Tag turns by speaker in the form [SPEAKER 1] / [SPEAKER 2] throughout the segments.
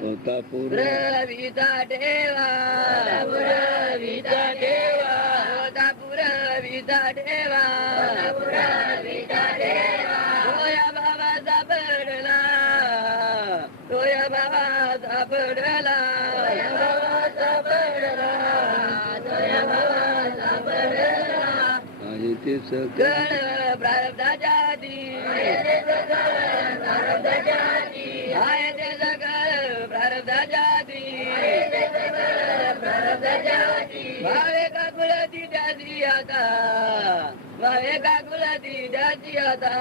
[SPEAKER 1] होता पूर
[SPEAKER 2] पुरविता देवा। पुरविता देवा। होता पुरविता देवा पुरविता देवा तोया बाबा सापडला। तोया बाबा सापडला तोया बाबा सापडला तोया बाबा सापडला
[SPEAKER 1] आणि ते सगळं।
[SPEAKER 2] प्रारब्धाच्या दी आहे ते भावे का कुलती आता। भावे का कुलती आता।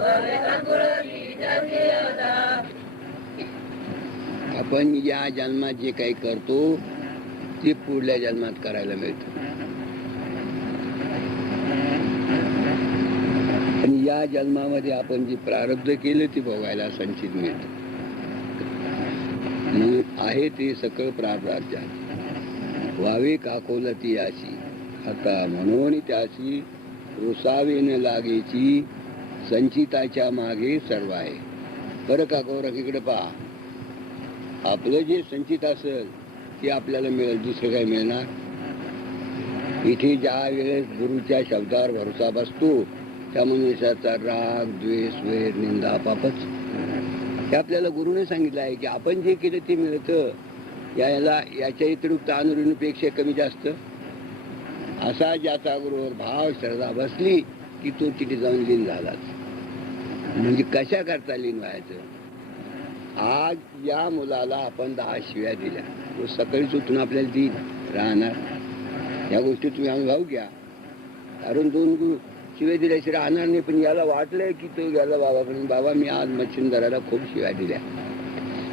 [SPEAKER 2] भावे का कुलती आता।
[SPEAKER 1] आपण या जन्मात जे काही करतो ते पुढल्या जन्मात करायला मिळतं आणि या जन्मामध्ये आपण जी प्रारब्ध केलं ती भोगायला संचित मिळत. म्हणून आहे ते सकळ प्रारब्ध. व्हावे काकोल ती अशी आता म्हणून त्याशी रुसावे न लागेची संचिताच्या मागे सर्व आहे. बरं काकोर इकडे पहा. आपलं जे संचित असेल ते आपल्याला मिळेल. दुसरं काय मिळणार? इथे ज्या वेळेस गुरुच्या शब्दावर भरोसा बसतो त्या मनुष्याचा राग द्वेष वैर निंदा आपापच. हे आपल्याला गुरुने सांगितलं आहे की आपण जे केलं ते मिळतं. याला याच्या व्यतिरिक्त अनुरुणीपेक्षा कमी जास्त. असा ज्याचा गुरुवर भाव श्रद्धा बसली की तो तिथे जाऊन लीन झालाच. म्हणजे कशा करता लीन व्हायचं? आज या मुलाला आपण दहा शिव्या दिल्या. तो सकाळीच उठून आपल्याला देईल. राहणार. या गोष्टी तुम्ही अनुभव घ्या. कारण दोन गुरु शिव्या दिल्याशी राहणार नाही. पण याला वाटलंय की तो गेला बाबाकडे बाबा मी आज मच्छिंदराला खूप शिव्या दिल्या.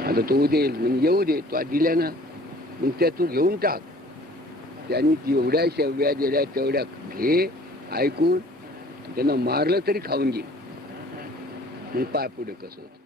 [SPEAKER 1] आता तो देईल मग येऊ दे. तो दिल्या ना मग त्या तू घेऊन टाक. त्यांनी जेवढ्या शेव्या दिल्या तेवढ्या घे ऐकून त्यांना मारलं तरी खाऊन घे. मग पाय पुढे कसं होतं?